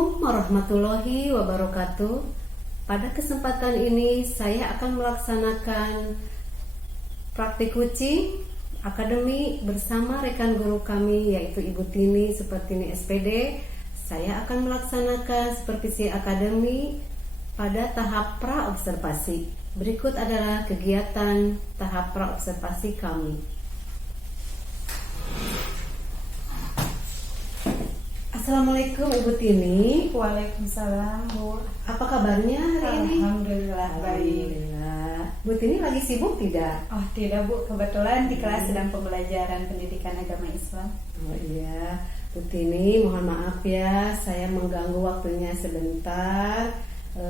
Assalamualaikum warahmatullahi wabarakatuh. Pada kesempatan ini saya akan melaksanakan praktik kucing akademi bersama rekan guru kami yaitu Ibu Tini Supertini SPD. Saya akan melaksanakan supervisi akademi pada tahap praobservasi. Berikut adalah kegiatan tahap praobservasi kami. Assalamualaikum Ibu Tini. Waalaikumsalam Bu. Apa kabarnya hari ini? Alhamdulillah baik. Alhamdulillah. Bu Tini lagi sibuk tidak? Oh tidak Bu, kebetulan di kelas sedang pembelajaran pendidikan agama Islam. Oh iya, Bu Tini mohon maaf ya, saya mengganggu waktunya sebentar.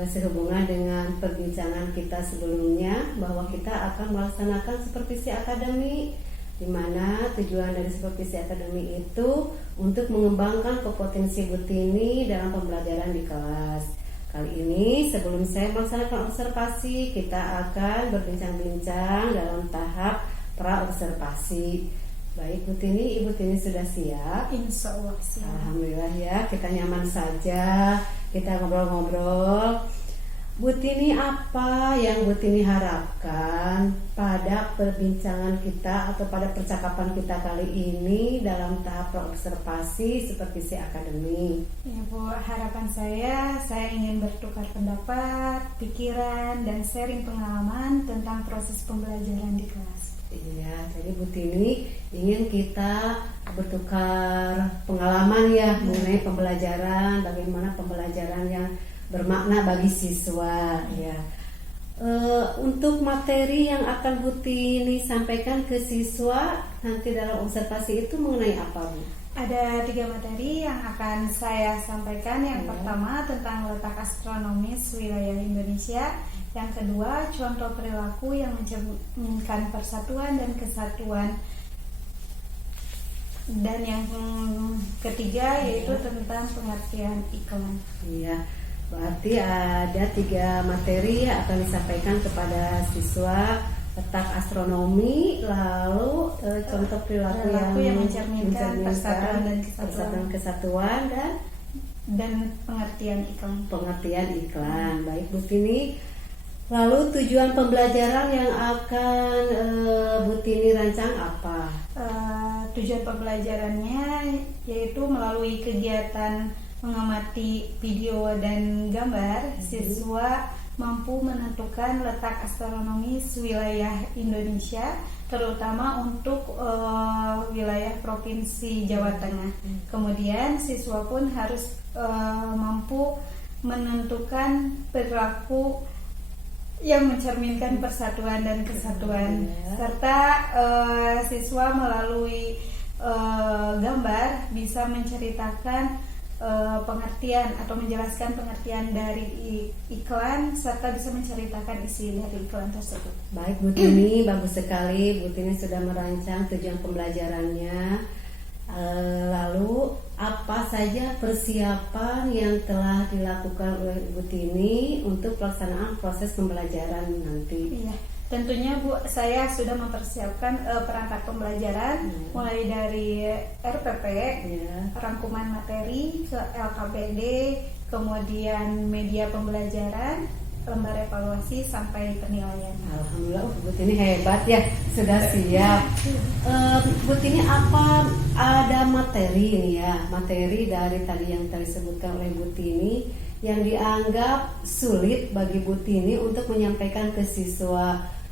Sehubungan dengan perbincangan kita sebelumnya bahwa kita akan melaksanakan supervisi akademi, di mana tujuan dari supervisi akademi itu untuk mengembangkan kompetensi Bu Tini dalam pembelajaran di kelas. Kali ini sebelum saya melaksanakan observasi, kita akan berbincang-bincang dalam tahap praobservasi. Baik Bu Tini, Ibu Tini sudah siap? Insya Allah siap. Alhamdulillah ya, kita nyaman saja, kita ngobrol-ngobrol. Bu Tini, apa yang Bu Tini harapkan pada perbincangan kita atau pada percakapan kita kali ini dalam tahap observasi supervisi akademi? Ya Bu, harapan saya ingin bertukar pendapat, pikiran, dan sharing pengalaman tentang proses pembelajaran di kelas. Iya, jadi Bu Tini ingin kita bertukar pengalaman ya mengenai pembelajaran, bagaimana pembelajaran yang bermakna bagi siswa ya. Untuk materi yang akan Bu Tini sampaikan ke siswa nanti dalam observasi itu mengenai apa Bu? Ada 3 materi yang akan saya sampaikan. Yang pertama tentang letak astronomis wilayah Indonesia. Yang kedua contoh perilaku yang mencerminkan persatuan dan kesatuan. Dan yang ketiga yaitu tentang pengertian iklan. Iya. Berarti ada 3 materi yang akan disampaikan kepada siswa, letak astronomi, lalu contoh perilaku yang mencerminkan persatuan dan kesatuan dan pengertian iklan. Baik Bu Tini. Lalu tujuan pembelajaran yang akan Bu Tini rancang apa? Tujuan pembelajarannya yaitu melalui kegiatan mengamati video dan gambar, siswa mampu menentukan letak astronomis wilayah Indonesia, terutama untuk wilayah Provinsi Jawa Tengah. Kemudian siswa pun harus mampu menentukan perilaku yang mencerminkan persatuan dan kesatuan, serta siswa melalui gambar bisa menceritakan pengertian atau menjelaskan pengertian dari iklan serta bisa menceritakan isi dari iklan tersebut. Baik Bu Tini, bagus sekali Bu Tini sudah merancang tujuan pembelajarannya. Lalu apa saja persiapan yang telah dilakukan oleh Bu Tini untuk pelaksanaan proses pembelajaran nanti? Iya. Tentunya Bu, saya sudah mempersiapkan perangkat pembelajaran mulai dari RPP, rangkuman materi, ke LKPD, kemudian media pembelajaran, lembar evaluasi sampai penilaian. Alhamdulillah Bu Tini hebat ya, sudah siap. Bu Tini, apa ada materi ini ya, materi dari tadi yang tadi disebutkan oleh Bu Tini yang dianggap sulit bagi Bu Tini untuk menyampaikan ke siswa?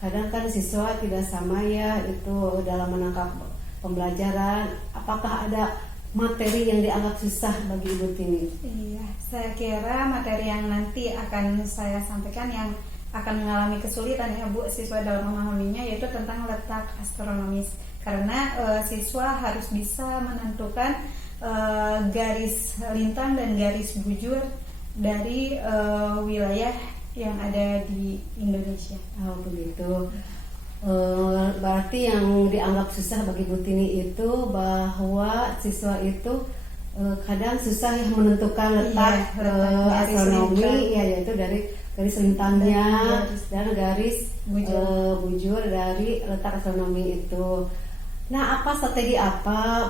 Kadang kan siswa tidak sama ya itu dalam menangkap pembelajaran. Apakah ada materi yang dianggap susah bagi Ibu Tini? Iya, saya kira materi yang nanti akan saya sampaikan yang akan mengalami kesulitan ya Bu siswa dalam memahaminya yaitu tentang letak astronomis, karena siswa harus bisa menentukan garis lintang dan garis bujur dari wilayah yang ada di Indonesia. Oh begitu. Berarti yang dianggap susah bagi Bu Tini itu bahwa siswa itu kadang susah ya menentukan letak astronomi ya, yaitu dari garis lintangnya dan garis bujur dari letak astronomi itu. Nah, strategi apa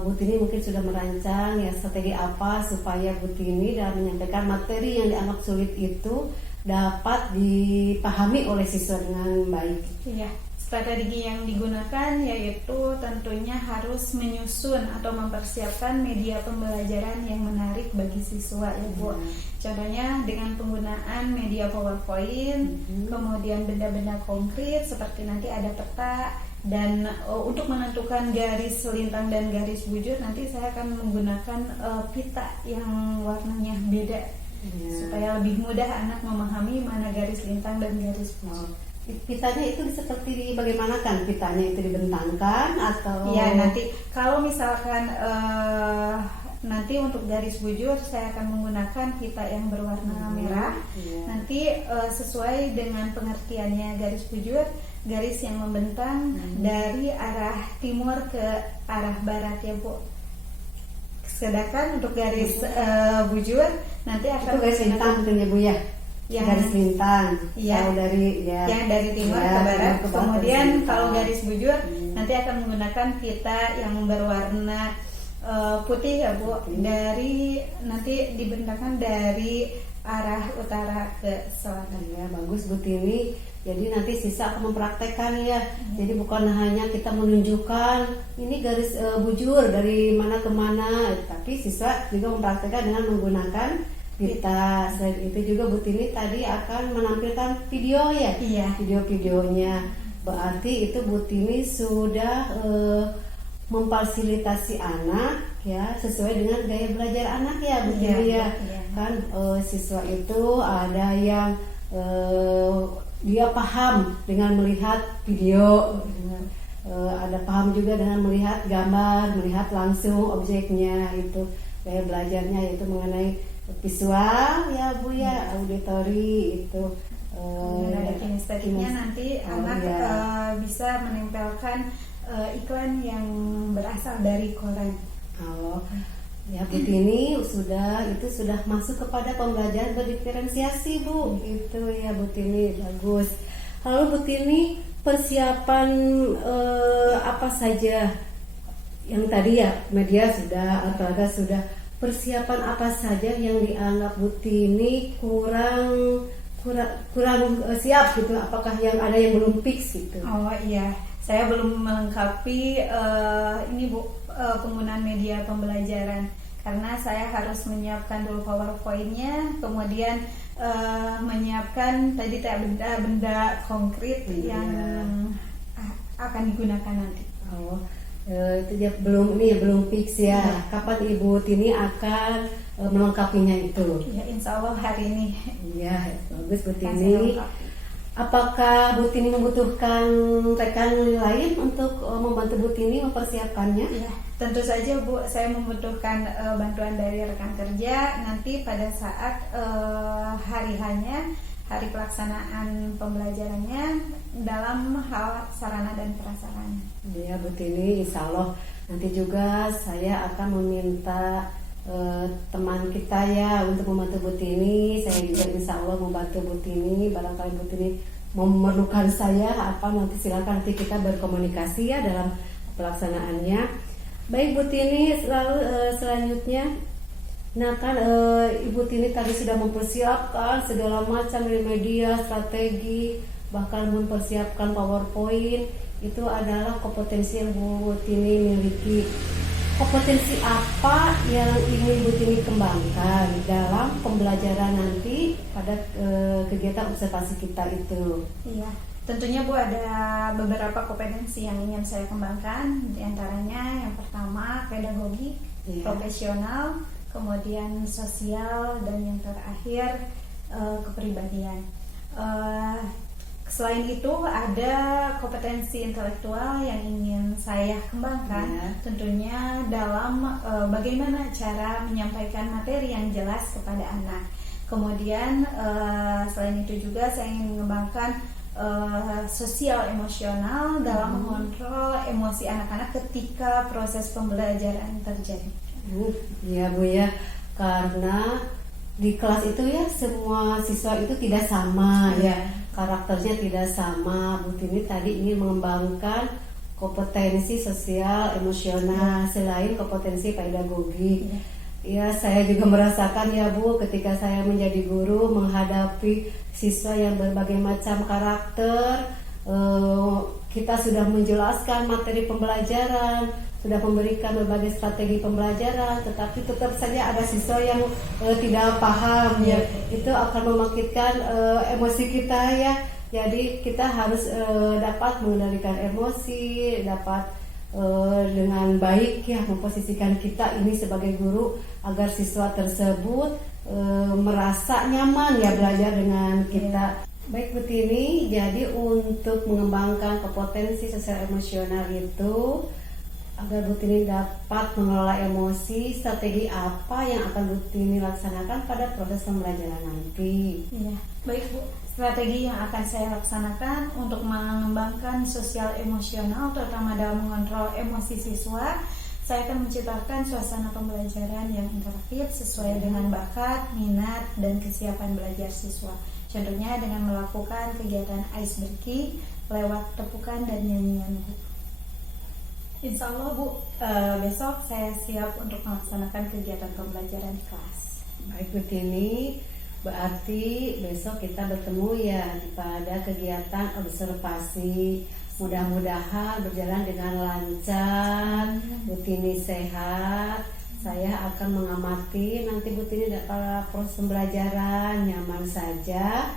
Bu Tini mungkin sudah merancang ya, strategi apa supaya Bu Tini dalam menyampaikan materi yang dianggap sulit itu dapat dipahami oleh siswa dengan baik? Iya, strategi yang digunakan yaitu tentunya harus menyusun atau mempersiapkan media pembelajaran yang menarik bagi siswa ya Bu. Contohnya dengan penggunaan media PowerPoint, kemudian benda-benda konkret seperti nanti ada peta, dan untuk menentukan garis lintang dan garis bujur nanti saya akan menggunakan pita yang warnanya beda supaya lebih mudah anak memahami mana garis lintang dan garis bujur. Pitanya itu seperti bagaimana kan? Pitanya itu dibentangkan atau? Ya, nanti kalau misalkan nanti untuk garis bujur saya akan menggunakan pita yang berwarna merah. Nanti sesuai dengan pengertiannya garis bujur, garis yang membentang dari arah timur ke arah barat ya Bu. Sedangkan untuk garis bujur nanti akan itu garis lintang mungkin ya Bu ya. Ya, garis lintang ya, dari dari timur ke barat. Kemudian kalau garis bujur nanti akan menggunakan pita yang berwarna putih ya Bu, dari nanti dibentangkan dari arah utara ke selatan. Ya, bagus Bu Tini. Jadi nanti siswa akan mempraktekkan ya. Jadi bukan hanya kita menunjukkan ini garis bujur dari mana ke mana, tapi siswa juga mempraktekkan dengan menggunakan pita. Selain itu juga Bu Tini tadi akan menampilkan video ya. Iya. Video-videonya. Berarti itu Bu Tini sudah memfasilitasi anak ya sesuai dengan gaya belajar anak ya Bu Tini ya. Kan siswa itu ada yang dia paham dengan melihat video, ada paham juga dengan melihat gambar, melihat langsung objeknya. Itu gaya belajarnya yaitu mengenai visual ya Bu ya, auditori itu. Ada kinestetiknya nanti anak bisa menempelkan iklan yang berasal dari koran. Oh, ya Bu Tini sudah masuk kepada pembelajaran berdiferensiasi Bu. Itu ya Bu Tini, bagus. Lalu Bu Tini persiapan apa saja yang tadi ya media sudah, olahraga sudah, persiapan apa saja yang dianggap Bu Tini kurang siap gitu? Apakah yang ada yang belum fix gitu? Oh iya, saya belum melengkapi ini Bu, penggunaan media pembelajaran karena saya harus menyiapkan dulu PowerPoint-nya, kemudian menyiapkan tadi benda konkret yang akan digunakan nanti. Oh, itu ya belum fix ya. Kapan Ibu Tini akan melengkapinya itu? Ya, insya Allah hari ini. Iya, bagus Bu Tini. Apakah Bu Tini membutuhkan rekan lain untuk membantu Bu Tini mempersiapkannya? Ya, tentu saja Bu, saya membutuhkan bantuan dari rekan kerja nanti pada saat hari pelaksanaan pembelajarannya dalam hal sarana dan prasarana. Ya Bu Tini, insya Allah nanti juga saya akan meminta teman kita ya untuk membantu Bu Tini. Saya juga insya Allah membantu Bu Tini. Barangkali Bu Tini memerlukan saya apa, nanti silakan nanti kita berkomunikasi ya dalam pelaksanaannya. Baik Bu Tini, selanjutnya, nah kan Ibu Tini tadi sudah mempersiapkan segala macam media, strategi, bahkan mempersiapkan PowerPoint. Itu adalah kompetensi yang Bu Tini miliki. Kompetensi apa yang ingin Bu Tini kembangkan dalam pembelajaran nanti pada kegiatan observasi kita itu? Iya, tentunya Bu ada beberapa kompetensi yang ingin saya kembangkan. Di antaranya yang pertama pedagogi, profesional, kemudian sosial, dan yang terakhir kepribadian. Selain itu ada kompetensi intelektual yang ingin saya kembangkan, tentunya dalam bagaimana cara menyampaikan materi yang jelas kepada anak. Kemudian selain itu juga saya ingin mengembangkan sosial emosional dalam mengontrol emosi anak-anak ketika proses pembelajaran terjadi. Ya Bu ya, karena di kelas itu ya semua siswa itu tidak sama ya, karakternya tidak sama. Bu Tini tadi ingin mengembangkan kompetensi sosial emosional selain kompetensi pedagogik. Ya, saya juga merasakan ya Bu, ketika saya menjadi guru menghadapi siswa yang berbagai macam karakter, kita sudah menjelaskan materi pembelajaran, sudah memberikan berbagai strategi pembelajaran, tetapi tetap saja ada siswa yang tidak paham ya. Itu akan membangkitkan emosi kita ya. Jadi kita harus dapat mengendalikan emosi, dapat dengan baik ya memposisikan kita ini sebagai guru agar siswa tersebut merasa nyaman ya belajar dengan kita. Baik Bu Tini, jadi untuk mengembangkan kompetensi sosial emosional itu agar Bu Tini dapat mengelola emosi, strategi apa yang akan Bu Tini laksanakan pada proses pembelajaran nanti? Ya, baik Bu. Strategi yang akan saya laksanakan untuk mengembangkan sosial emosional, terutama dalam mengontrol emosi siswa, saya akan menciptakan suasana pembelajaran yang interaktif sesuai dengan bakat, minat, dan kesiapan belajar siswa. Contohnya dengan melakukan kegiatan ice breaking lewat tepukan dan nyanyian Bu. Insya Allah Bu, besok saya siap untuk melaksanakan kegiatan pembelajaran di kelas. Baik Bu Tini, berarti besok kita bertemu ya pada kegiatan observasi. Mudah-mudahan berjalan dengan lancar, Bu Tini sehat. Saya akan mengamati nanti Bu Tini pada proses pembelajaran nyaman saja.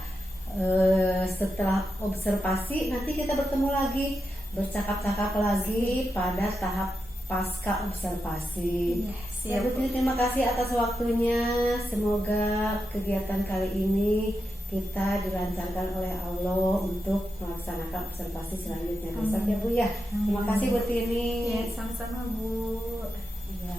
Setelah observasi nanti kita bertemu lagi, bercakap-cakap lagi pada tahap pasca observasi. Ya, Bu Tini, terima kasih atas waktunya. Semoga kegiatan kali ini kita dilancarkan oleh Allah untuk melaksanakan observasi selanjutnya besok ya Bu ya. Terima kasih Bu Tini. Ya, sama-sama Bu. Ya.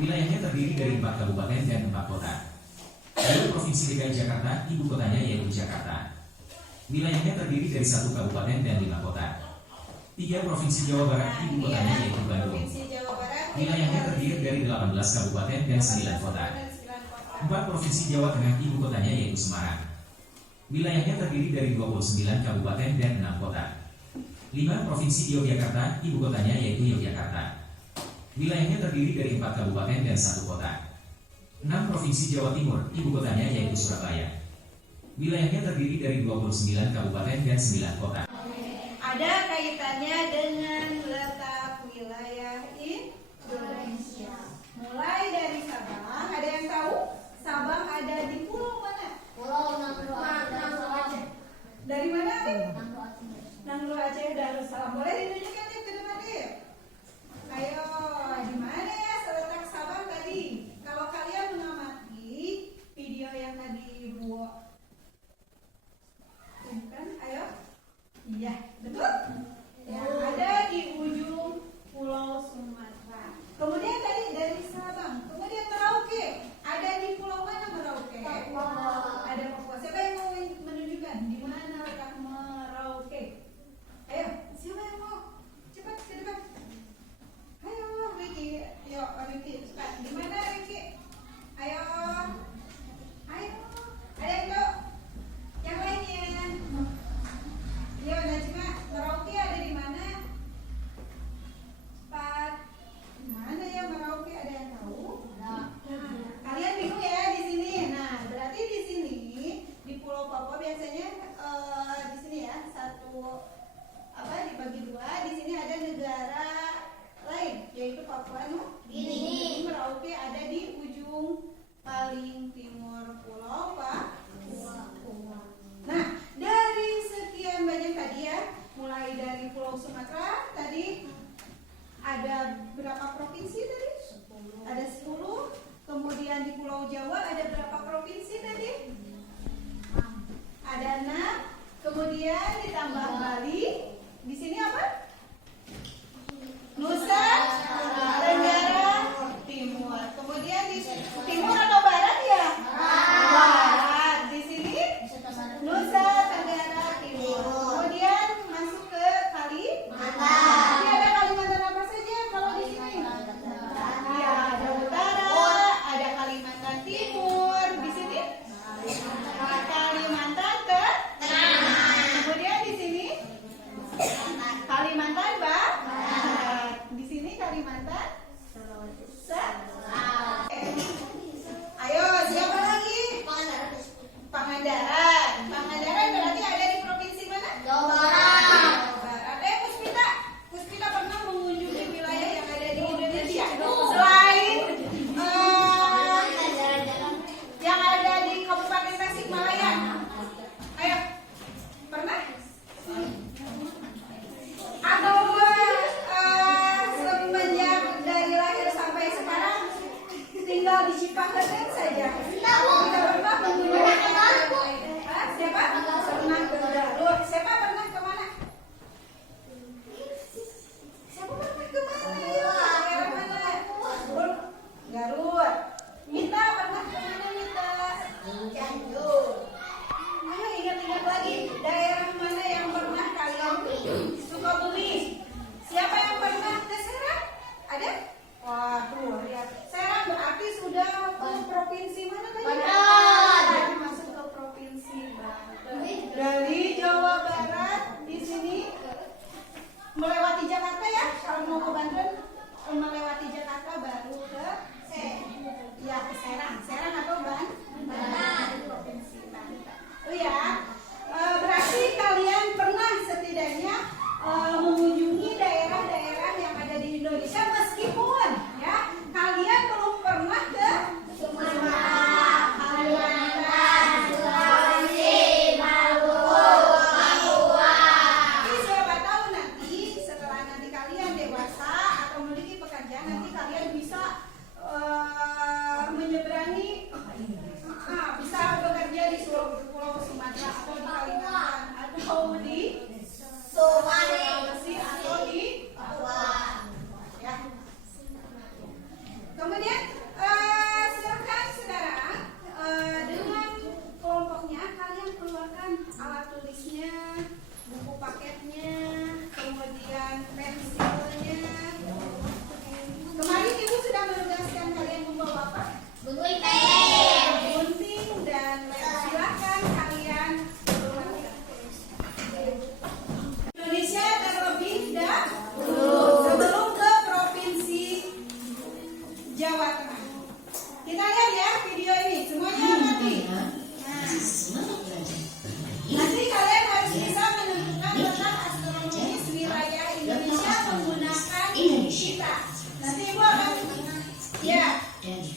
Wilayahnya terdiri dari 4 kabupaten dan 4 kota. Dari Provinsi DKI Jakarta, ibu kotanya yaitu Jakarta. Wilayahnya terdiri dari 1 kabupaten dan 5 kota. 3 Provinsi Jawa Barat, ibu kotanya yaitu Bandung. Wilayahnya terdiri dari 18 kabupaten dan 9 kota. 4 Provinsi Jawa Tengah, ibu kotanya yaitu Semarang. Wilayahnya terdiri dari 29 kabupaten dan 6 kota. 5 provinsi di Yogyakarta, ibu kotanya yaitu Yogyakarta. Wilayahnya terdiri dari 4 kabupaten dan 1 kota. 6 provinsi Jawa Timur, ibu kotanya yaitu Surabaya. Wilayahnya terdiri dari 29 kabupaten dan 9 kota. Ada kaitannya dengan letak wilayah Indonesia. Mulai dari Sabang, ada yang tahu? Sabang ada di pulau mana? Nangro Aceh. Dari mana? Nangro Aceh Darussalam. Boleh ditunjukkan nih ke depan nih. Ayo, di mana ya letak Sabang tadi? Kalau kalian mengamati video yang tadi buat, bukan? Ayo. Iya, betul? Yang ada di ujung Pulau Sumatera. Kemudian tadi dari Sabang. Kemudian Merauke. Ada di pulau mana Merauke? Ada Papua. Siapa yang mau menunjukkan di mana letak Merauke? Ayo, siapa yang mau? Cepat ke depan. Ayo, Ricky. Ayo, Ricky, cepat. Di mana Ricky? Ayo. Ayo. Ada yang tahu? Yang lainnya. Yo, Najma, Merauke ada di mana? Cepat. Di mana ya Merauke? Ada yang tahu? Kalian bingung ya di sini. Nah, berarti di sini di Pulau Papua biasanya di sini ya satu dibagi dua. Di sini ada negara lain yaitu Papua Nugini. Merauke ada di ujung paling timur Pulau Papua. Nah, dari sekian banyak tadi ya, mulai dari Pulau Sumatera tadi ada berapa provinsi tadi? 10. Ada 10. Kemudian di Pulau Jawa ada berapa provinsi tadi? 6. Ada 6. Kemudian ditambah Bali. Di sini apa? Nusa Tenggara Timur. Kemudian di timur atau barat ya? Barat. Di sini Nusa Tenggara Timur. Kemudian masuk ke Kalimantan. Ini ada Kalimantan apa saja kalau di sini? Ya, ada utara, ada Kalimantan Timur. Di sini Kalimantan Tengah. Kemudian di sini Kalimantan Barat. Di sini Kalimantan Selatan. Ayo, siapa lagi? Pangandaran. Pangandaran berarti ada di provinsi mana? Jawa Barat. Barat. Puspita pernah mengunjungi wilayah yang ada di Indonesia selain yang ada di Kabupaten Tasikmalaya. Ayo, pernah? Atau semenjak dari lahir sampai sekarang tinggal di Cipaheung saja? Tidak pernah mengunjungi. Siapa? Pernah ke Garut. Siapa pernah ke mana? Siapa pernah ke mana? Daerah mana? Garut. Mita pernah ke mana Mita? Cianjur. Ayo ingat-ingat lagi daerah mana yang pernah kalian ke? Sukabumi. Siapa yang pernah ke Serang? Ada? Wah, tuh lihat. Serang berarti sudah ke provinsi mana tadi? Banten. Masuk ke provinsi Banten. Dari Jawa Barat di sini melewati Jakarta ya. Kalau mau ke Banten melewati Jakarta baru ke Serang. Serang atau Banten? Provinsi Banten. Oh ya. Berarti kalian pernah setidaknya mengunjungi daerah-daerah yang ada di Indonesia meskipun ya kalian belum pernah ke Sumatera, Kalimantan, Sulawesi, Maluku, Papua. Tapi siapa tahu nanti setelah nanti kalian dewasa atau memiliki pekerjaan nanti kalian Jawa Tengah. Kita lihat ya video ini semuanya nanti. Nanti kalian harus bisa menentukan letak astronomis wilayah Indonesia menggunakan pita. Nanti ibu akan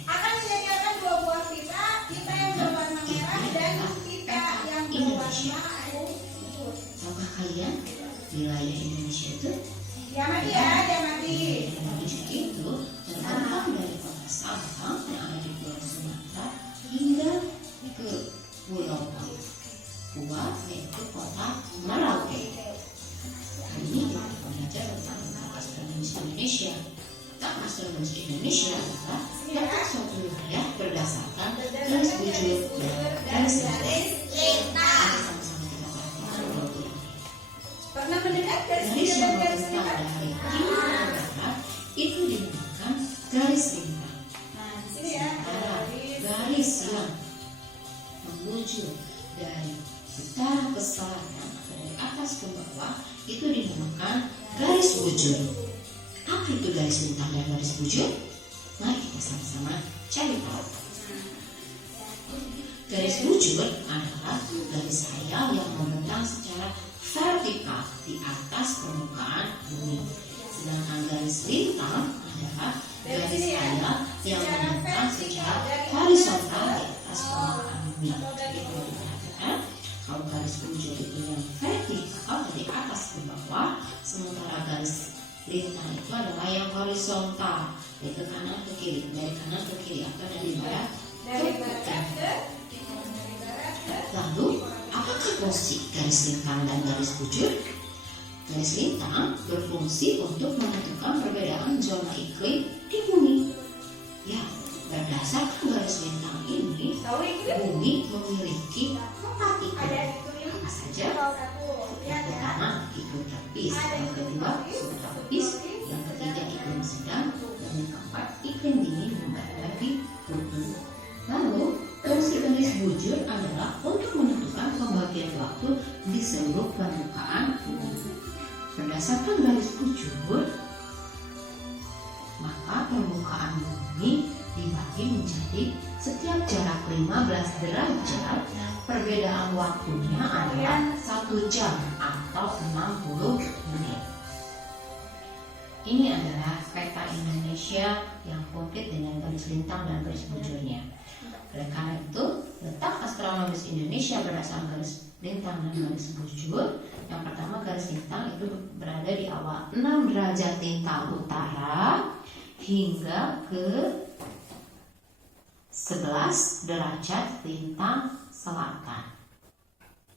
akan menyediakan dua buah pita, pita yang berwarna merah dan pita yang berwarna ungu. Tahukah kalian wilayah Indonesia itu? Diamati. Indonesia itu terbentang dari kota Sabang yang ada di Pulau Sumatera hingga ke Pulau Papua, yaitu kota Merauke. Kali ini kita akan belajar tentang letak astronomis Indonesia. Letak astronomis Indonesia adalah letak suatu wilayah berdasarkan garis bujur dan garis lintang. Sama-sama kita perhatikan dulu. Pernah mendengar garis Garis bujur yang dan garis berputar lintang? dari timur ke barat itu dinamakan garis lintang. Nah, di sini ya. Garis yang membujur dari utara ke selatan atau dari atas ke bawah itu dinamakan garis bujur. Apa itu garis lintang dan garis bujur? Mari kita sama-sama cari tahu. Garis bujur adalah garis hayal yang membentang secara vertikal di atas permukaan bumi. Sedangkan garis lintang adalah garis hayal yang membentang secara horizontal di atas permukaan bumi. Itu diperhatikan. Kalau garis bujur itu yang vertikal dari atas ke bawah, sementara garis lintang itu adalah yang horizontal dari kanan ke kiri, dari kanan ke kiri atau dari barat ke timur. Lalu, apakah fungsi garis lintang dan garis bujur? Garis lintang berfungsi untuk menentukan perbedaan zona iklim di bumi. Ya, berdasarkan garis lintang ini, bumi memiliki 4 iklim. Apa saja? Yang pertama, iklim tropis. Yang kedua, subtropis. Yang ketiga, iklim sedang. Dan yang keempat, iklim dingin yang berada di kutub. Lalu, fungsi garis bujur adalah untuk menentukan pembagian waktu di seluruh permukaan bumi. Berdasarkan garis bujur, maka permukaan bumi dibagi menjadi setiap jarak 15 derajat, perbedaan waktunya adalah 1 jam atau 60 menit. Ini adalah peta Indonesia yang komplit dengan garis lintang dan garis bujurnya. Oleh karena itu, letak astronomis Indonesia berdasarkan garis lintang dan garis bujur. Yang pertama, garis lintang itu berada di awal 6 derajat lintang utara hingga ke 11 derajat lintang selatan.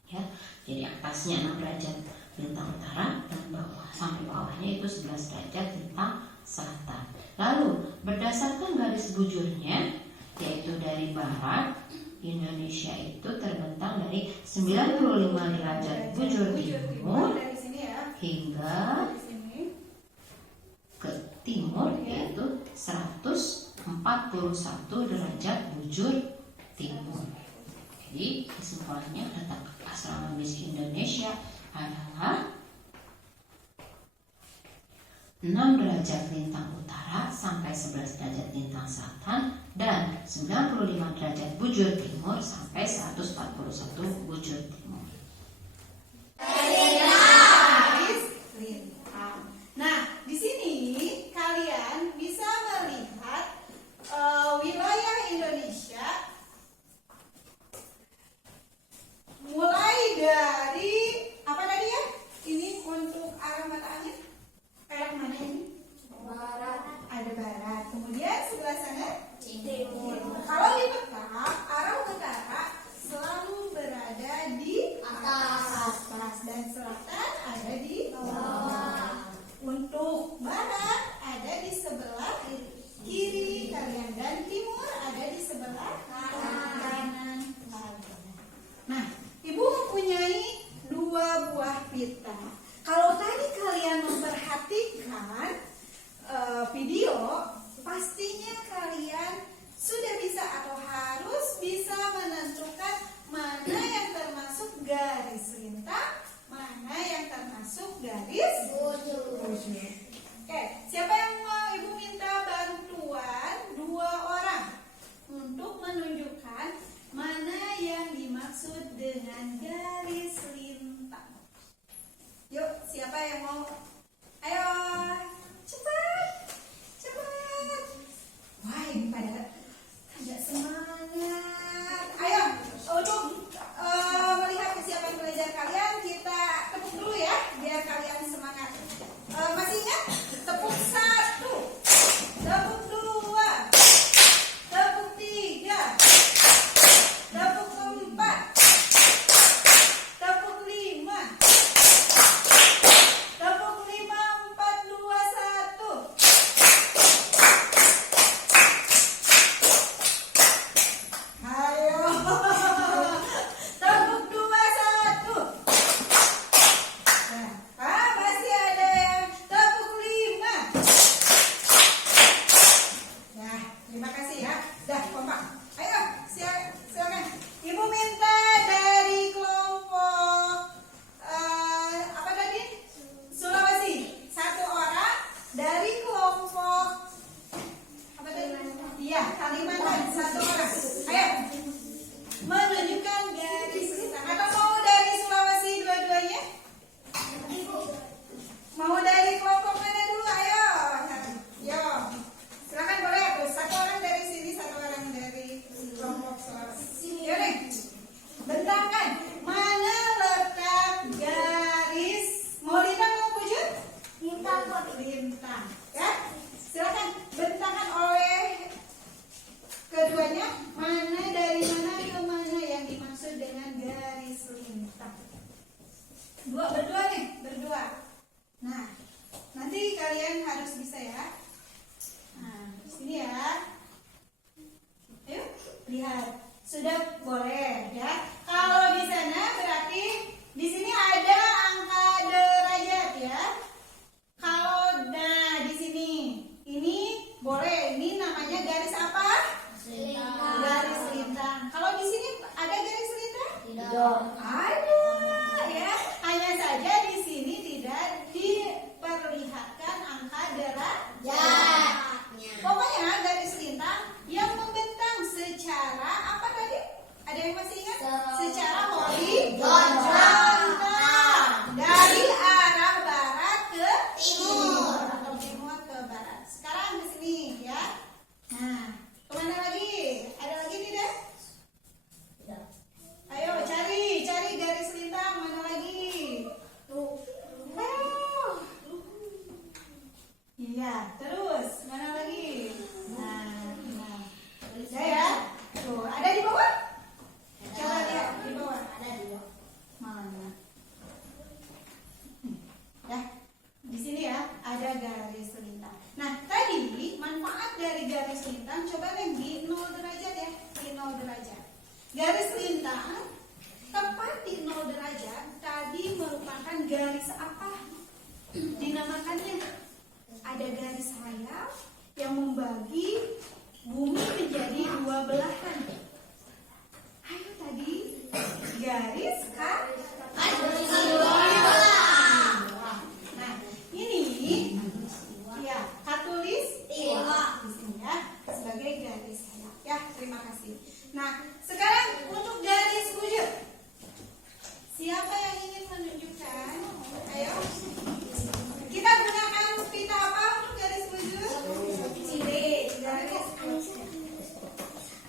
Ya, jadi atasnya 6 derajat lintang utara dan bawah sampai bawahnya itu 11 derajat lintang selatan. Lalu berdasarkan garis bujurnya, yaitu dari barat, Indonesia itu terbentang dari 95 derajat bujur timur hingga ke timur, yaitu 141 derajat bujur timur. Jadi kesimpulannya, letak astronomis Indonesia adalah 6 derajat lintang utara sampai 11 derajat lintang selatan dan 95 derajat bujur timur sampai 141 bujur timur. Nah, di sini kalian bisa melihat wilayah Indonesia mulai dari apa tadi ya? Ini untuk arah mata angin. Arah mana ini? Barat. Ada barat. Kemudian sebelah sana timur. Kalau di peta, arah utara selalu berada di atas dan selatan ada di bawah. Untuk barat ada di sebelah kiri kalian dan timur ada di sebelah kanan. Nah, Ibu mempunyai 2 buah pita. Kalau tadi kalian memperhatikan video, pastinya kalian sudah bisa atau Ya, Kalimantan satu orang. Ayo. Menunjukkan garis lintang. Atau mau dari Sulawesi dua-duanya? Mau dari kelompok mana dulu? Ayo. Yo. Silakan boleh tuh. Satu orang dari sini, satu orang dari kelompok Sulawesi. Yuk nih. Bentangkan. Mana letak garis? Mau lintang mau bujur? Lintang. Ya. Silakan bentangkan oleh keduanya. Mana dari mana ke mana yang dimaksud dengan garis lintang? Berdua nih, berdua. Nah, nanti kalian harus bisa ya. Nah, sini ya. Ayo, lihat. Sudah boleh ya. Kalau di sana berarti di sini ada angka derajat ya. Kalau di sini ini boleh. Ini namanya garis apa? Garis lintang. Kalau di sini ada garis lintang? Tidak. Ada ya. Hanya saja di sini tidak diperlihatkan angka derajat. Pokoknya garis lintang yang membentang secara apa tadi? Ada yang masih ingat? Secara horizontal dari arah barat ke timur atau timur ke barat. Sekarang di sini ya. Nah, kemana lagi? Ada lagi tidak? Ayo cari garis lintang mana lagi? Iya, terus mana lagi? Nah, ya. Tuh, ada di bawah? Coba lihat di bawah. Ada di bawah. Mana? Ya, di sini ya ada garis lintang. Nah, tadi manfaat dari garis lintang coba yang di 0 derajat ya, di 0 derajat. Garis lintang tepat di 0 derajat tadi merupakan garis apa? Dinamakannya ada garis rayap yang membagi bumi menjadi dua belahan. Ayo tadi garis Nah, ini ya katulis di sini ya sebagai garis rayap. Ya, terima kasih. Nah, sekarang untuk garis bujur. Siapa yang ingin menunjukkan? Ayo. Kita gunakan pita apa untuk garis bujur? Garis.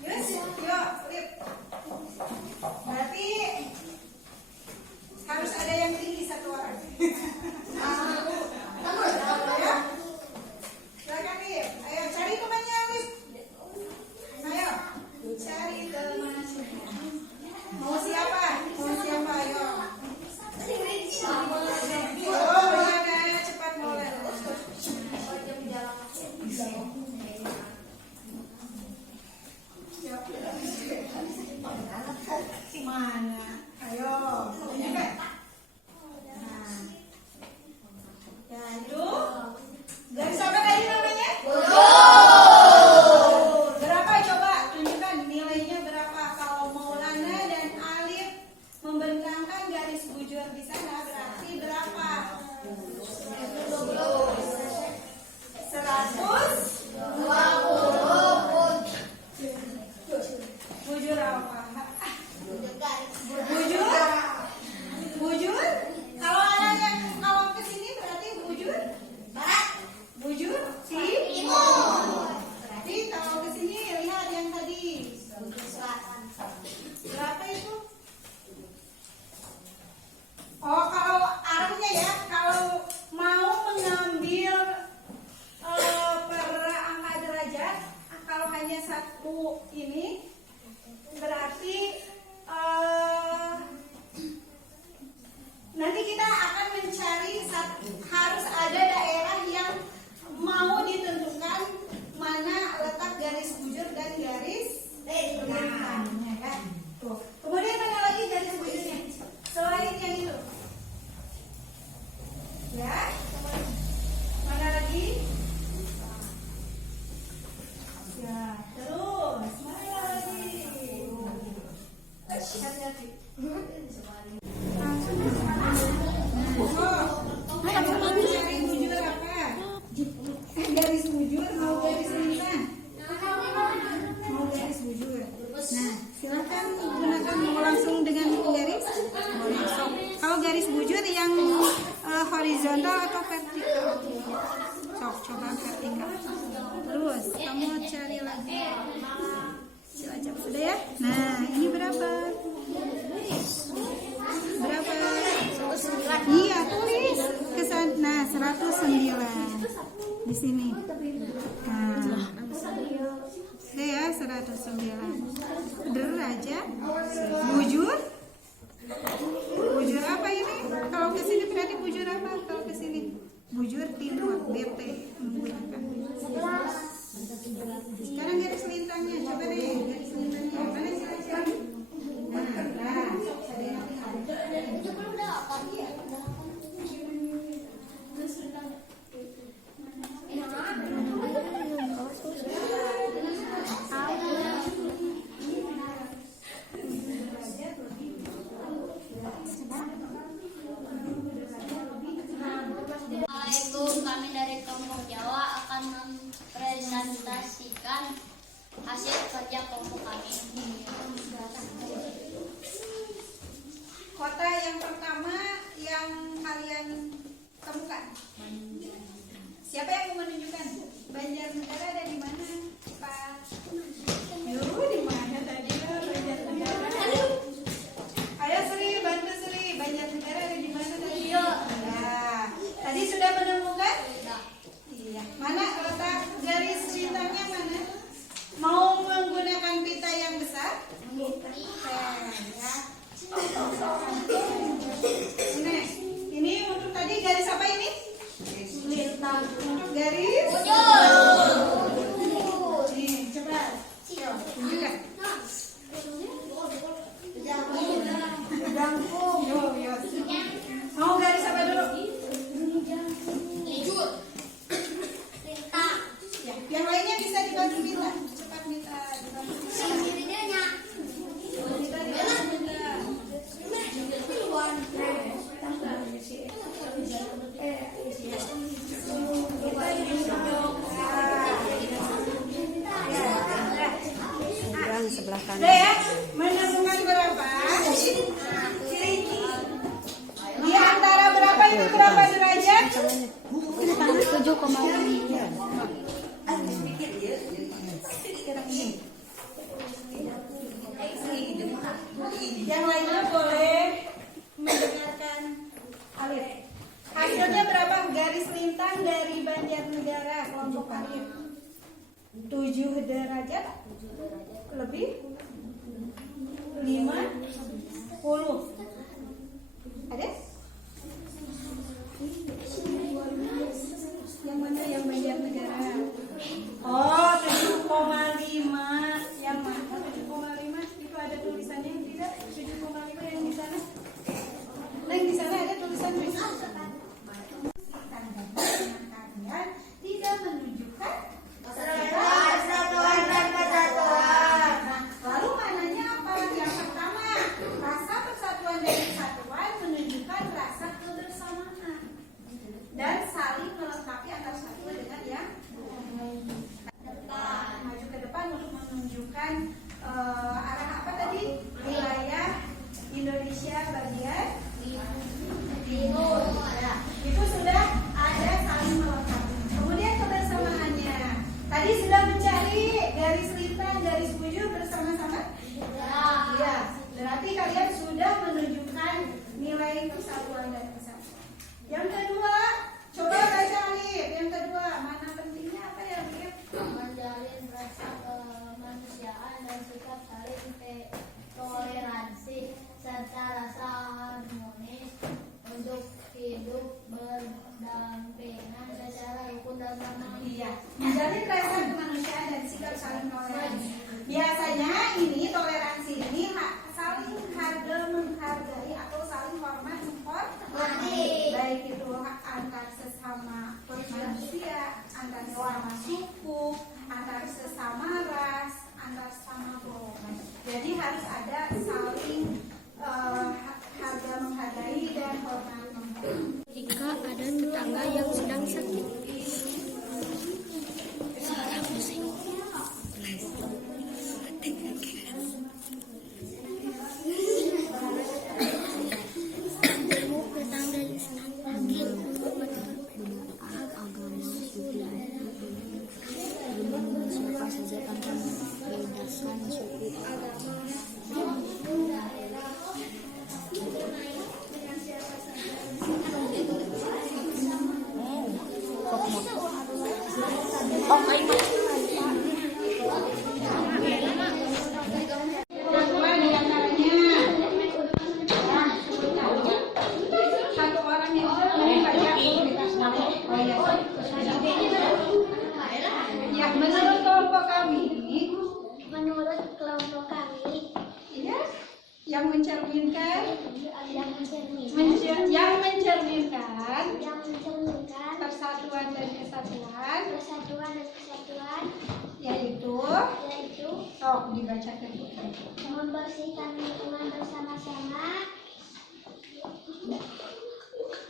Yes, yuk, flip. Berarti harus ada yang tinggi satu orang. Ya. Silakan Lip. Ayo cari temannya Lip. Ayo cari temannya. Mau siapa? Mau siapa? Ayo. Oh, benar, cepat mulai. Mana? Ayo. Tunjukkan. Nah. Ya, itu. Garis apa tadi namanya? Berapa coba? Tunjukkan nilainya berapa. Kalau Maulana dan Alif membentangkan garis bujur di sana berarti berapa? 120. Bujur apa? Bujur? Kalau ada yang kalau ke sini berarti bujur barat. Bujur timur. Berarti kalau ke sini lihat yang tadi bujur selatan. Berapa itu? Oh, kalau arahnya ya, kalau mau mengambil per angka derajat, kalau hanya satu ini berarti nanti kita akan mencari harus ada daerah yang mau ditentukan mana letak garis bujur dan garis lintangnya ya. Tuh. Kemudian mana lagi garis bujurnya selain yang itu? Ya. Mana lagi? Ya, terus mana lagi? horizontal atau vertikal? Sok, coba vertikal. Terus kamu cari lagi. Cilacap sudah ya? Nah, ini berapa? Berapa? Iya, tulis ke sana. Nah, 109 di sini. Nah, oke ya, 109 derajat. Bujur? Bujur apa ini? Kalau ke sini berarti bujur apa? Kalau ke sini bujur timur. BT menggunakan. Sekarang garis lintangnya, coba deh garis lintangnya. Mana Cilacap? Nah, ada yang Assalamualaikum, kami dari kelompok Jawa akan mempresentasikan hasil kerja kelompok kami. kota yang pertama yang kalian temukan. Siapa yang mau menunjukkan? Banjarnegara ada di mana, Pak? Di mana tadi Banjarnegara? Ayo Sri, bantu Sri. Banjarnegara ada di mana tadi? Nah, tadi sudah menemukan? Iya. Mana letak garis lintangnya mana? Mau menggunakan pita yang besar? Ya. Ini untuk tadi garis apa ini? Lintang. Untuk garis? Nih, coba. Tunjukkan. Mau garis apa dulu? Ya, yang lainnya bisa dibantu minta. Cepat minta dibantu. Sebelah kanan. Udah ya, menemukan berapa? Di antara berapa itu berapa derajat? 7,5. Yang lainnya boleh mendengarkan Alif. Hasilnya berapa? Garis lintang dari Banjarnegara kelompok Alif. 7 derajat lebih 50. Ada? Yang mana yang Banjarnegara? Oh, 7,5. Yang mana 7,5? Itu ada tulisannya yang tidak? 7,5 yang di sana? Nah, yang di sana ada tulisannya. Kalian tidak menunjukkan persatuan dan kesatuan. Lalu mananya apa? Yang pertama, rasa persatuan dan kesatuan menunjukkan rasa kebersamaan dan saling melengkapi antara satu dengan yang lain. Maju ke depan untuk menunjukkan arah apa tadi? Wilayah Indonesia bagian timur. Itu sudah ada saling melengkapi. Kemudian kebersamaannya. Tadi sudah mencari garis lintang, garis bujur bersama-sama? Ya. Berarti kalian sudah menunjukkan nilai persatuan dan kesatuan. Yang kedua, coba baca Alif. Yang kedua, mana pentingnya apa ya, Alif? Menjalin rasa kemanusiaan dan sikap saling saja tanpa membedakan suku agama satu orang yang ya, menurut kelompok kami, ya, yang mencerminkan persatuan dan kesatuan, yaitu sok dibacakan. membersihkan lingkungan bersama-sama,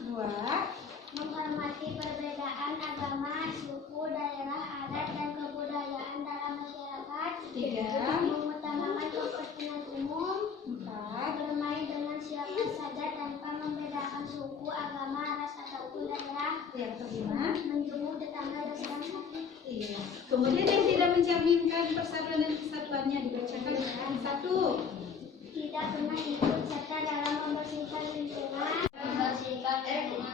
2, menghormati perbedaan agama, suku, daerah, adat, dan kebudayaan dalam masyarakat, 3, mengutamakan kepentingan umum, 4, bermain dengan siapa saja tanpa membedakan suku, agama, ras, ataupun daerah, yang kelima. menjenguk tetangga yang sedang sakit. Iya. Kemudian yang tidak mencerminkan persatuan dan kesatuannya dibacakan. 1, Tidak pernah ikut serta dalam membersihkan lingkungan,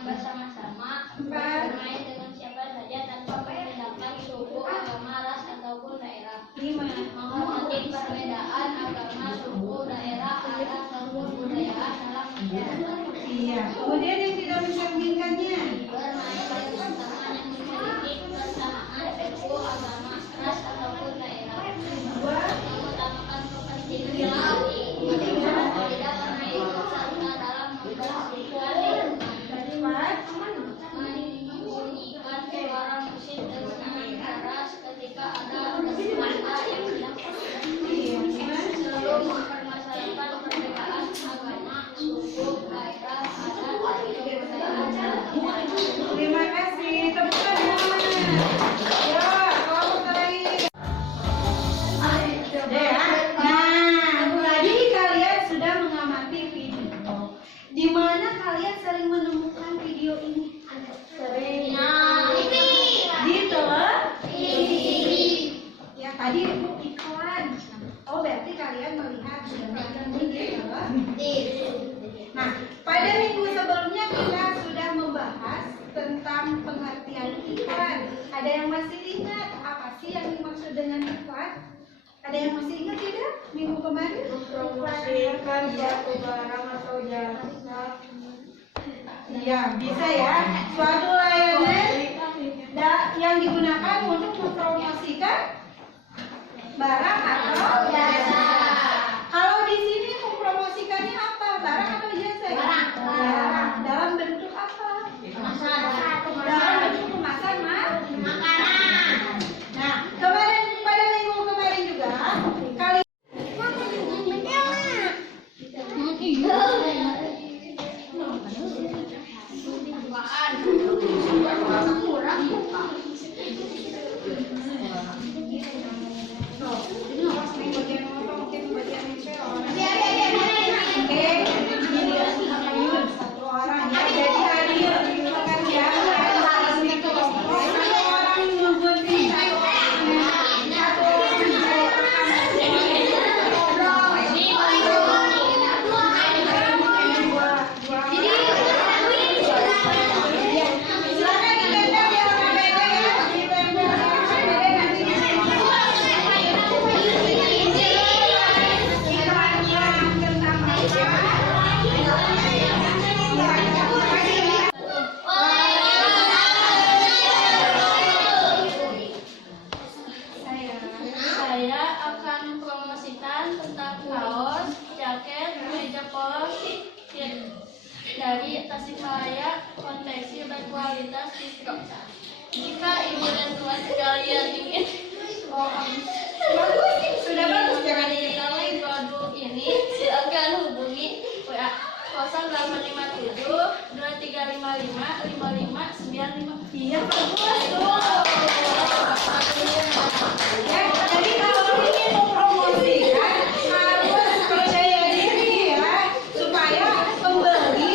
bersama-sama, 4, bermain dengan siapa saja tanpa membedakan suku, agama, ras, ataupun daerah, 5, menghormati perbedaan agama, suku, daerah, adat, dan kebudayaan dalam masyarakat. iya. Kemudian yang tidak mencerminkannya. Bermain dengan teman yang memiliki kesamaan suku, agama, ras, ataupun daerah, 2, mengutamakan kepentingan umum, tidak pernah ikut serta dalam membersihkan lingkungan, 4, menyembunyikan suara musik dan serangan keras ketika ada tersangka yang sedang iya. selalu mempermasalahkan perbedaan agama, suku, daerah, adat, dan kebudayaan dalam masyarakat. Terima kasih. Tepuk tangan. Ya, kelompok terakhir. Nah, tadi kalian sudah mengamati video. Di mana kalian sering menemukan video ini? Sering. Di televisi. Ya, tadi iklan. Oh, berarti kalian melihat dan di televisi. Nah, pada minggu sebelumnya kita sudah membahas tentang pengertian iklan. Ada yang masih ingat apa sih yang dimaksud dengan iklan? Ada yang masih ingat tidak? Minggu kemarin? Mempromosikan suatu barang atau jasa. Iya, bisa ya. Suatu layanan yang digunakan untuk mempromosikan barang atau jasa. Kalau di sini mempromosikannya apa? Barang atau jasa? Barang. Dalam bentuk apa? Dalam bentuk kemasan makanan. Nah, kemarin pada minggu kemarin juga kalian satu orang ya, jadi hadir di pekerjaan satu orang menggunting satu Saya akan mempromosikan tentang kaos, jaket, meja polos dari Tasikmalaya, konveksi berkualitas distro. Jika ibu dan teman sekalian ingin sudah bagus jangan mengetahui produk ini, silakan hubungi WA 0857 2355 5595. iya bagus ya. Jadi kalau ingin mempromosikan harus percaya diri ya, supaya pembeli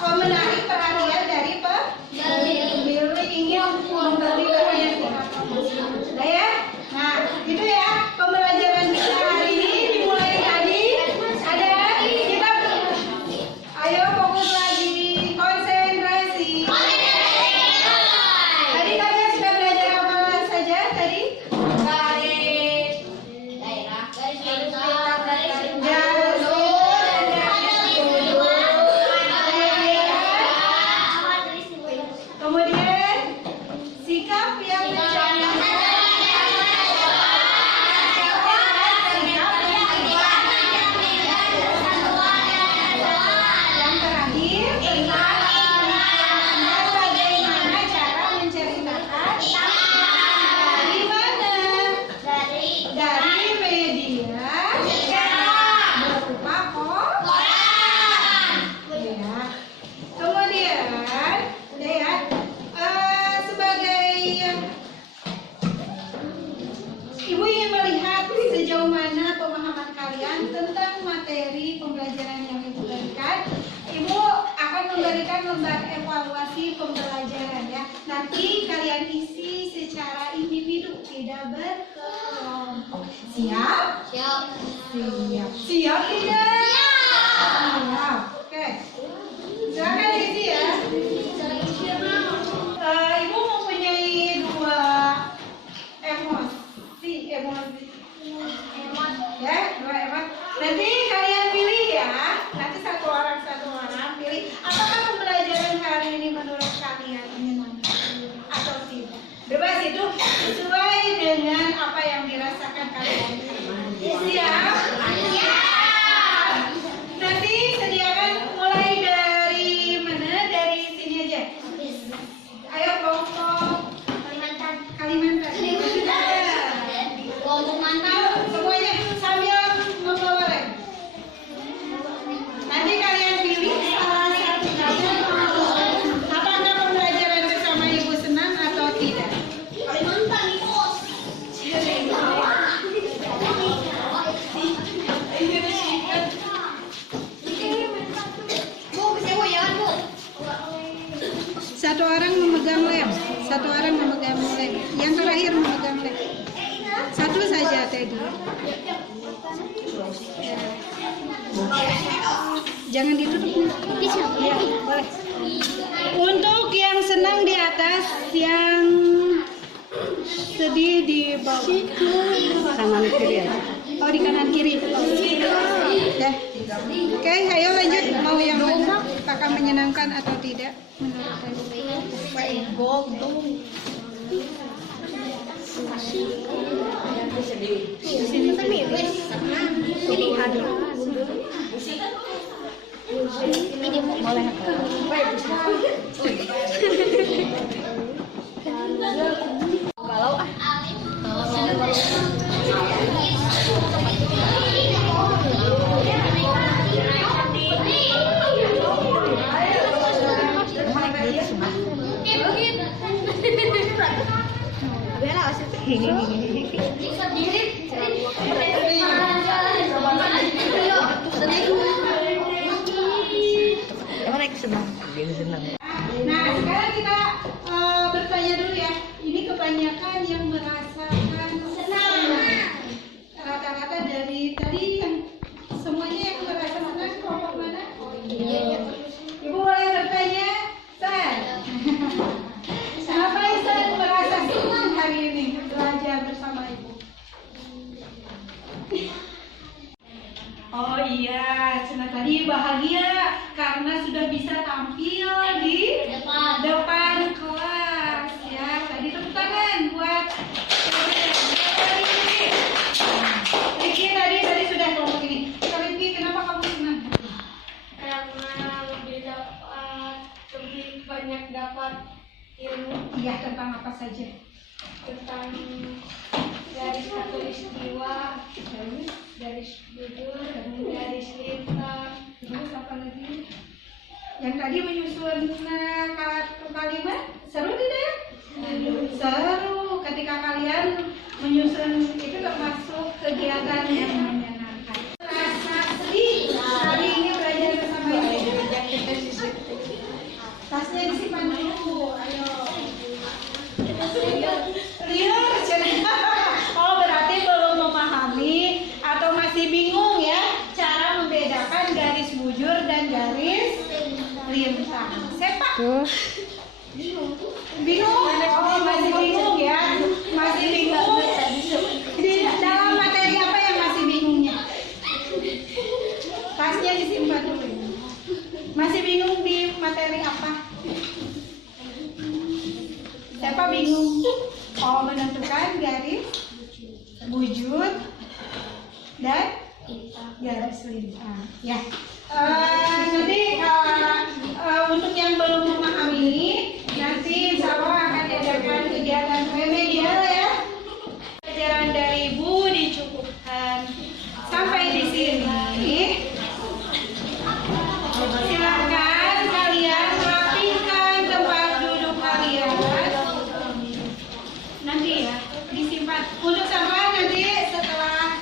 menarik perhatian dari pembeli ingin membeli barang yang kita promosikan. Sudah ya. Nah, sejauh mana pemahaman kalian tentang materi pembelajaran yang Ibu berikan. Ibu akan memberikan lembar evaluasi pembelajaran ya. Nanti kalian isi secara individu, tidak berkelompok. Siap? Siap. Siap. Siap tidak? Siap. Oke. Silakan isi ya. Ibu mempunyai dua emosi. Ya, dua emosi. Nanti kalian pilih ya. Nanti satu orang pilih. Apakah pembelajaran hari ini menurut kalian menyenangkan atau tidak? Bebas, itu sesuai dengan apa yang dirasakan kalian. Siap? Siap. Nanti sediakan mulai dari mana? Dari sini aja. Ayo kelompok Kalimantan. Kelompok mana? Semuanya sambil membawa lem. Nanti kalian pilih salah satu saja. Apakah pembelajaran bersama Ibu senang atau tidak? Kalimantan, Bos. Bu, saya mau jalan, Bu. Satu orang memegang lem. Yang terakhir memegang lem. Satu saja tadi. Jangan ditutup. Ya, boleh. Untuk yang senang di atas, yang sedih di bawah. Kanan kiri aja. Oh, di kanan kiri. Ya. Oke, ayo lanjut. Mau yang mana? Apakah menyenangkan atau tidak? Nah, sekarang kita bertanya dulu ya. Ini kebanyakan yang merasakan senang. Rata-rata dari tadi yang semuanya yang merasa senang kelompok mana? Ibu boleh bertanya, San. Siapa yang merasa senang hari ini belajar bersama Ibu? Oh iya, senang tadi bahagia karena sudah bisa tampil di depan kelas ya. Tadi tepuk tangan buat Riki. Tadi sudah kelompok ini. Riki, kenapa kamu senang? Karena lebih banyak dapat ilmu Iya, tentang apa saja? tentang garis khatulistiwa, garis bujur, garis lintang. Terus apa lagi? Yang tadi menyusun kalimat, seru tidak? Seru. Ketika kalian menyusun itu termasuk kegiatan yang menyenangkan. Rasa sedih hari ini belajar bersama Ibu. Tasnya disimpan dulu. Ayo. Liur. Oh, berarti belum memahami atau masih bingung ya cara membedakan garis bujur dan garis lintang. Sepak. Bingung? Oh, masih bingung ya. Masih bingung. Di dalam materi apa yang masih bingungnya? Tasnya disimpan dulu. Masih bingung di materi apa? Siapa bingung? Oh, menentukan garis bujur dan garis lintang. Ya. Nanti untuk yang belum memahami, nanti insya Allah akan diadakan kegiatan remedial ya. Pelajaran dari Ibu dicukupkan sampai di sini. Silakan kalian rapikan tempat duduk kalian. Nanti ya disimpan untuk sampah nanti setelah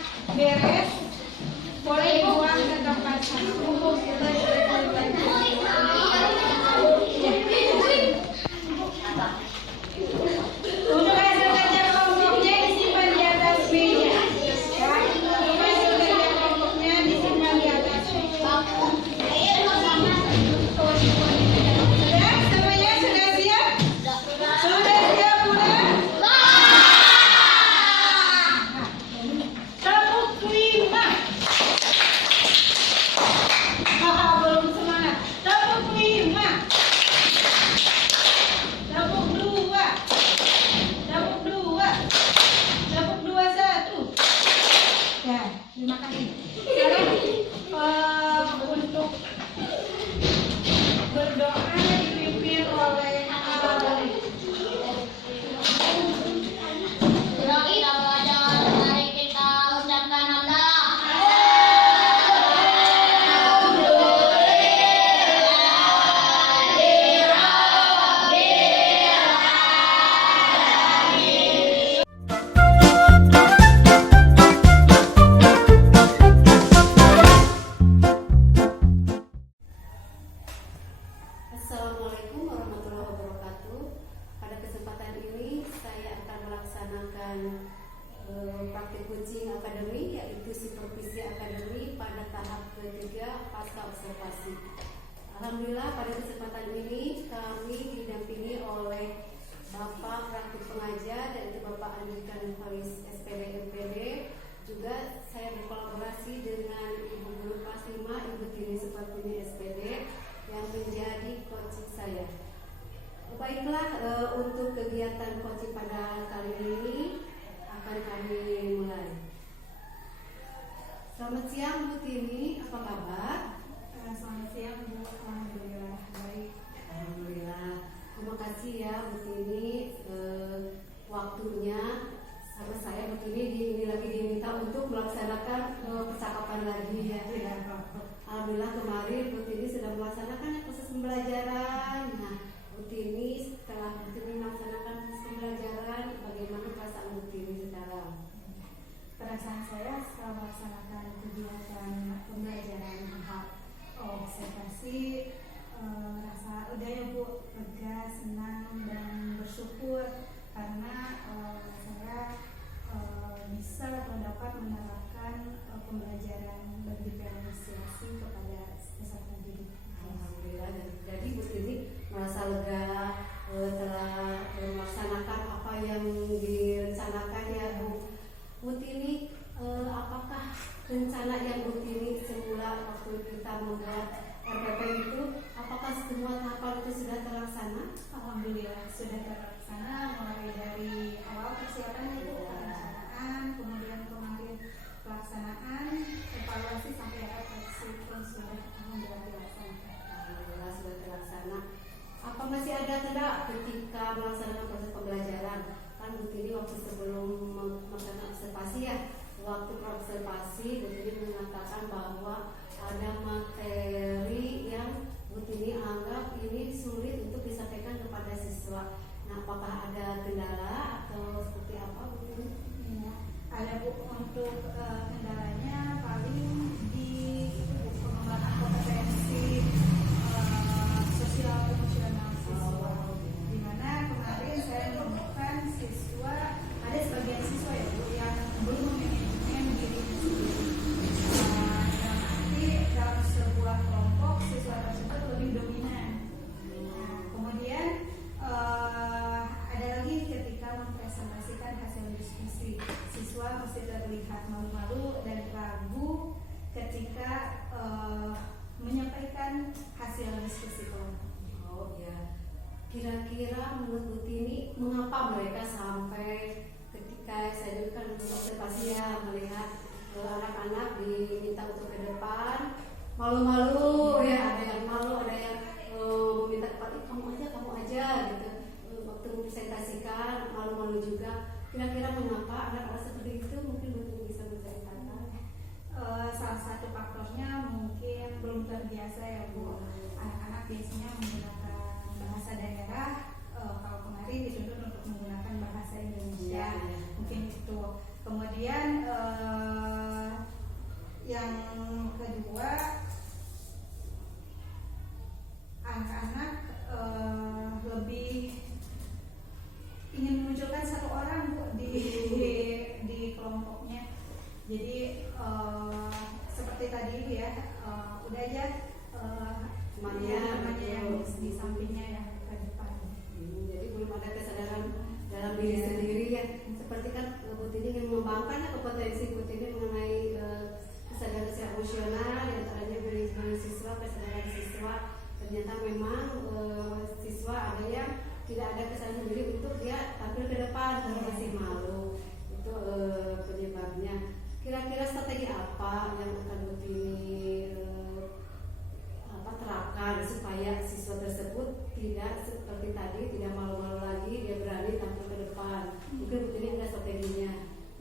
coaching academy, yaitu supervisi akademi pada tahap ketiga pasca observasi. Alhamdulillah pada kesempatan ini kami didampingi oleh Bapak Praktik Pengajar dan Bapak Andika Nurholis SPD MPD. Juga saya berkolaborasi dengan Ibu Guru Kelas 5 Ibu Tini Supartini SPD yang menjadi coaching saya. Baiklah, untuk kegiatan coaching pada kali ini akan kami mulai. Selamat siang Bu Tini, apa kabar? Selamat siang Bu, alhamdulillah baik. Alhamdulillah. Terima kasih ya Bu Tini, waktunya sama saya Bu Tini ini lagi diminta untuk melaksanakan percakapan lagi ya. Alhamdulillah kemarin Bu Tini sudah melaksanakan proses pembelajaran. Nah, Bu Tini setelah Bu Tini melaksanakan proses pembelajaran, bagaimana perasaan Bu Tini sekarang? Perasaan saya setelah melaksanakan kegiatan pembelajaran tahap observasi, rasa udah ya Bu, lega, senang dan bersyukur karena saya bisa atau dapat menerapkan pembelajaran berdifferensiasi kepada peserta didik. Alhamdulillah. Jadi Bu Tini merasa lega telah melaksanakan apa yang direncanakan ya Bu. Bu Tini, apakah rencana yang Bu Tini semula waktu kita membuat RPP itu, apakah semua tahapan itu sudah terlaksana? Alhamdulillah sudah terlaksana, mulai dari awal persiapan itu perencanaan, kemudian kemarin pelaksanaan, evaluasi sampai refleksi pun sudah alhamdulillah dilaksanakan. Alhamdulillah sudah terlaksana. Apa masih ada kendala ketika melaksanakan proses pembelajaran? Kan Bu Tini waktu sebelum melaksanakan observasi ya, waktu observasi Bu Tini mengatakan bahwa ada materi yang Bu Tini anggap ini sulit untuk disampaikan kepada siswa. Nah, apakah ada kendala atau seperti apa Bu Tini? Ya, ada Bu, untuk kendalanya paling di pengembangan kompetensi sosial emosional siswa. Di mana kemarin saya menemukan siswa, ada sebagian siswa ya Bu yang belum memanajemen dirinya sendiri. Dalam sebuah kelompok siswa tersebut lebih dominan. Nah, kemudian ada lagi ketika mempresentasikan hasil diskusi, siswa mesti terlihat malu-malu dan ragu ketika menyampaikan hasil diskusi kelompok. Oh ya, kira-kira menurut Bu Tini mengapa mereka sampai ketika saya juga kan observasi ya melihat anak-anak diminta untuk ke depan malu-malu ya, ada yang malu, ada yang meminta kepada kamu aja gitu, waktu mempresentasikan malu-malu juga. Kira-kira mengapa anak-anak seperti itu, mungkin Bu Tini bisa menceritakan? Salah satu faktornya mungkin belum terbiasa ya Bu. Anak-anak biasanya menggunakan bahasa daerah, kalau kemarin dituntut untuk menggunakan bahasa Indonesia, mungkin itu. Kemudian yang kedua, anak-anak lebih ingin memunculkan satu orang Bu di kelompoknya. Jadi seperti tadi ya, udah aja temannya yang di sampingnya yang ke depan. Jadi belum ada kesadaran dalam diri sendiri ya. Seperti kan Bu Tini ingin mengembangkan kompetensi Bu Tini mengenai kesadaran emosional, yang antaranya beri siswa, kesadaran siswa. Ternyata memang siswa ada yang tidak ada kesadaran sendiri untuk dia tampil ke depan karena masih malu. Itu penyebabnya. Kira-kira strategi apa yang akan Bu Tini terapkan supaya siswa tersebut tidak seperti tadi, tidak malu-malu lagi, dia berani tampil ke depan? Mungkin Bu Tini ada strateginya.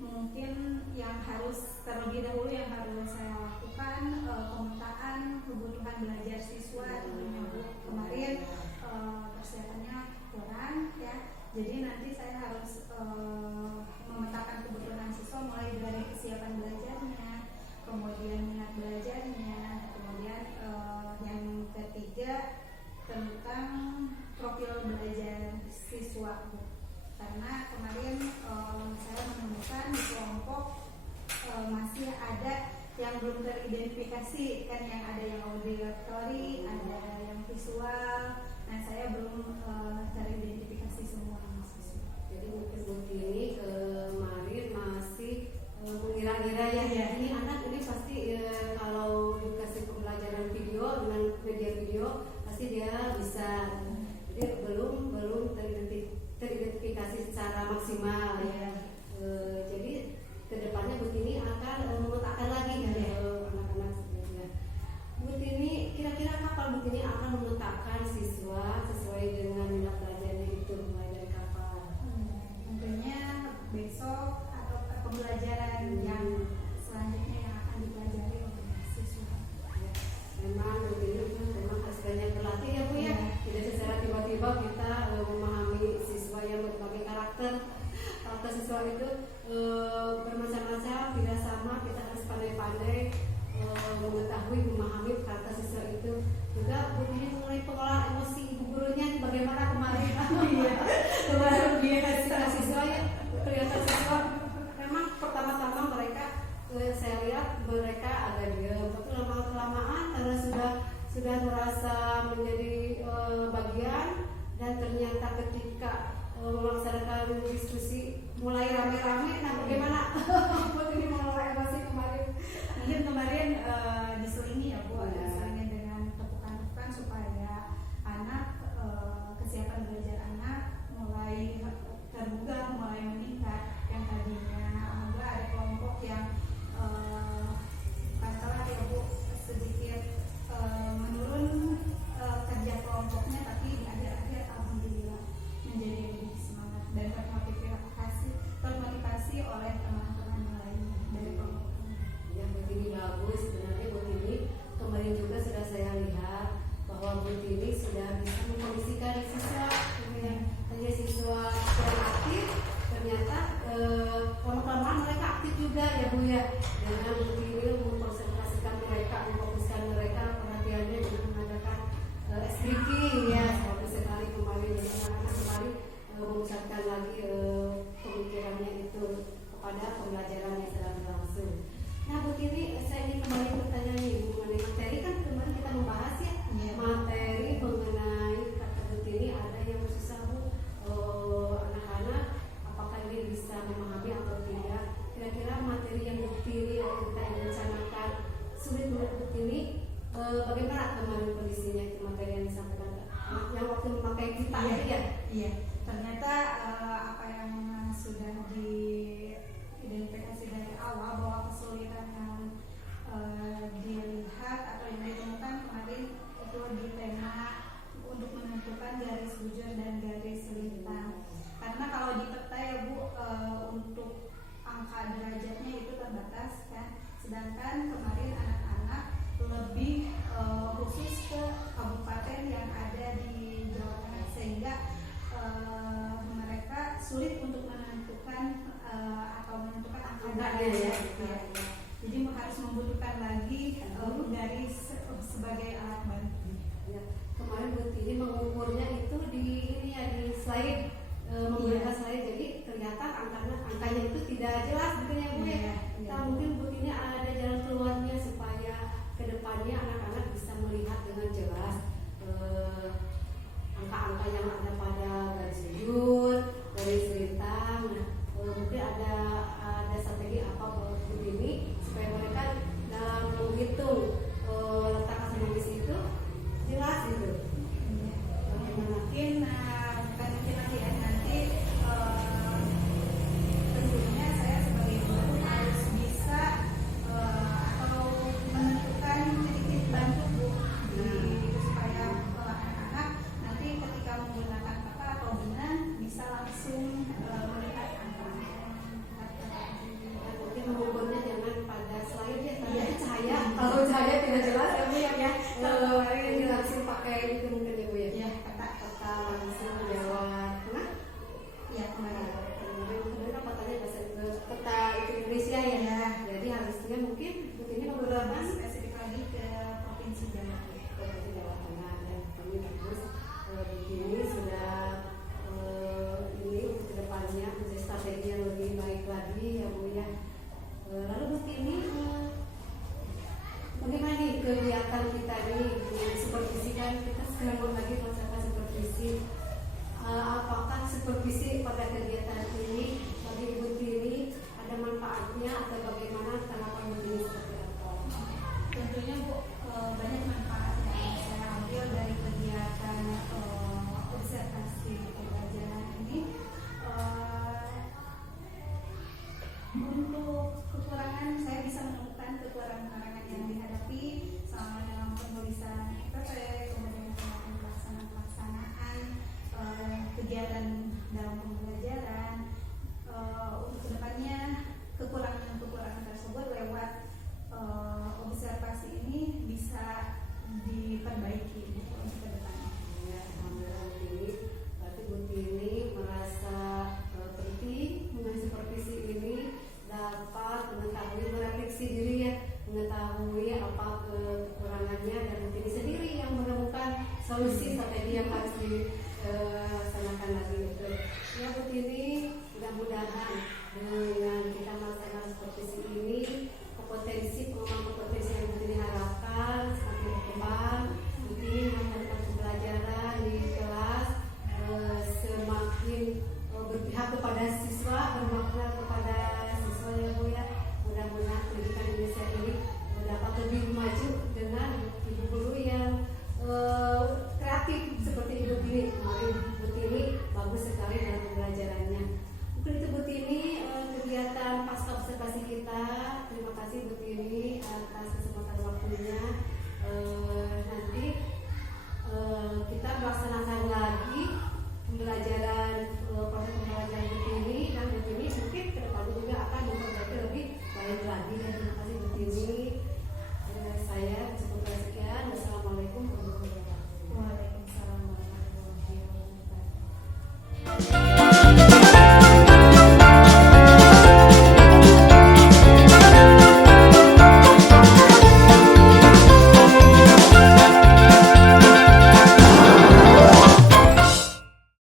Mungkin yang harus terlebih dahulu yang harus saya lakukan, pemetaan kebutuhan belajar siswa tentunya Bu. Kemarin persiapannya kurang ya, jadi nanti saya harus memetakan kebutuhan siswa mulai dari kesiapan belajarnya, kemudian minat belajarnya, kemudian yang ketiga tentang profil belajar siswa Bu. Karena kemarin saya menemukan di kelompok masih ada yang belum teridentifikasi, kan yang ada yang auditory, ada yang visual. Nah, saya belum teridentifikasi semua mahasiswa. Jadi mungkin bukti ini kemarin masih mengira-ngira ya, ini anak ini pasti kalau dikasih pembelajaran video dengan media video pasti dia bisa. Jadi belum teridentifikasi secara maksimal ya. Jadi kedepannya Bu Tini akan memetakan lagi anak-anak sebenarnya. Bu Tini, kira-kira kapan Bu Tini akan memetakan siswa sesuai dengan minat belajarnya itu, mulai dari kapan? Tentunya besok atau pembelajaran yang selanjutnya yang akan dipelajari oleh siswa. Ya, memang Bu Tini memang harus banyak berlatih ya Bu ya. Tidak secara tiba-tiba kita memahami siswa yang berbagai karakter siswa itu bermacam-macam, tidak sama. Kita harus pandai-pandai mengetahui, memahami karakter siswa itu. Juga Bu Tini mengenai pengolahan emosi ibu gurunya bagaimana kemarin. Kemarin siswa ya, kelihatan siswa memang pertama-tama mereka saya lihat mereka agak diam, tapi lama-kelamaan karena sudah merasa menjadi bagian, dan ternyata ketika melaksanakan diskusi mulai rame-rame. Nah, bagaimana buat ini mengelola emosi kemarin? Mungkin kemarin diselingi ya Bu, diselingi dengan tepukan-tepukan supaya anak kesiapan belajar anak mulai terbuka, mulai meningkat. Yang tadinya alhamdulillah ada kelompok yang katakanlah ya Bu sedikit menurun kerja kelompoknya, tapi di akhir-akhir alhamdulillah menjadi lebih semangat dan termotivasi oleh teman-teman lainnya dari kelompok. Ya, Bu Tini bagus. Sebenarnya Bu Tini kemarin juga sudah saya lihat bahwa Bu Tini sudah bisa mengkondisikan siswa, hanya siswa kurang aktif, ternyata lama-kelamaan mereka aktif juga ya Bu ya. Dengan Bu Tini memkonsentrasikan mereka, memfokuskan mereka perhatiannya dengan mengadakan speaking ya, seperti sekali kemarin anak-anak kembali mengucapkan lagi pemikirannya itu kepada pembelajaran yang sedang berlangsung. Nah Bu Tini, saya ingin kembali bertanya nih mengenai materi, kan kemarin kita membahas ya, materi mengenai kata Bu Tini ada yang susah Bu, anak-anak apakah ini bisa memahami atau tidak. Kira-kira materi yang Bu Tini yang kita ingin rencanakan sulit menurut Bu Tini, bagaimana kemarin kondisinya itu materi yang disampaikan yang waktu memakai kita ya? Iya, ternyata apa yang sudah diidentifikasi dari awal bahwa kesulitan yang dilihat atau yang ditemukan kemarin itu di tema untuk menentukan garis bujur dan garis lintang. Karena kalau di peta ya Bu, untuk angka derajatnya itu terbatas kan, sedangkan kemarin anak-anak lebih khusus ke kabupaten yang ada di Jawa Tengah, sehingga mereka sulit untuk menentukan atau menentukan angka ya. Jadi harus membutuhkan lagi garis sebagai alat bantu. Ya, kemarin Bu Tini mengukurnya itu di ini ya, di slide, memberikan slide, jadi kelihatan angkanya itu tidak jelas gitu ya Bu ya. Nah, mungkin Bu Tini ada jalan keluarnya supaya kedepannya anak-anak bisa melihat dengan jelas angka-angka yang ada pada garis bujur, garis lintang. Nah, mungkin ada strategi apa buat Bu Tini supaya mereka dalam menghitung letak astronomis itu jelas gitu. Mungkin bukan mungkin lagi ya, nanti tentunya saya sebagai penulisan. Bye-bye.